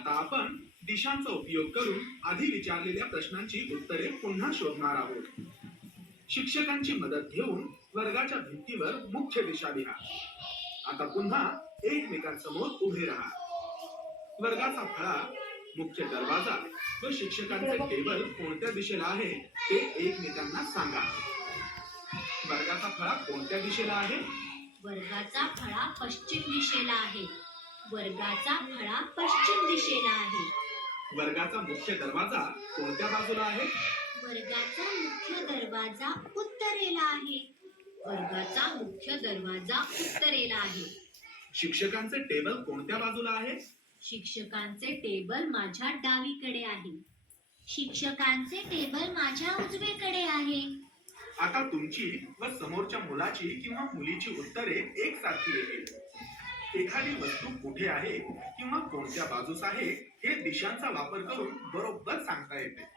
आता आपण दिशांचा उपयोग करून आधी विचारलेल्या प्रश्नांची उत्तरे पुन्हा शोधणार आहोत. शिक्षकांची मदत घेऊन वर्गाच्या भिंतीवर मुख्य दिशा लिहा. आता पुन्हा एकमेकांसमोर उभे राहा. वर्गाचा फळा मुख्य दरवाजा व शिक्षकांचे टेबल कोणत्या दिशेला आहे ते एकमेकांना सांगा. वर्गाचा फळा कोणत्या दिशेला आहे? वर्गाचा फळा पश्चिम दिशेला आहे. वर्गाचा फळा पश्चिम दिशेला आहे. वर्गाचा मुख्य दरवाजा कोणत्या बाजूला आहे? वर्गाचा मुख्य दरवाजा उत्तरेला आहे. वर्गाचा मुख्य दरवाजा उत्तरेला आहे. शिक्षकांचे टेबल कोणत्या बाजूला आहे? शिक्षकांचे टेबल माझ्या डावीकडे आहे. शिक्षकांचे टेबल माझ्या उजवीकडे आहे. आता तुमची व समोरच्या मुलाची किंवा मुलीची उत्तरे एकसारखी येतील. एखादी वस्तू कुठे आहे किंवा कोणत्या बाजूस आहे हे दिशांचा वापर करून बरोबर सांगता येते.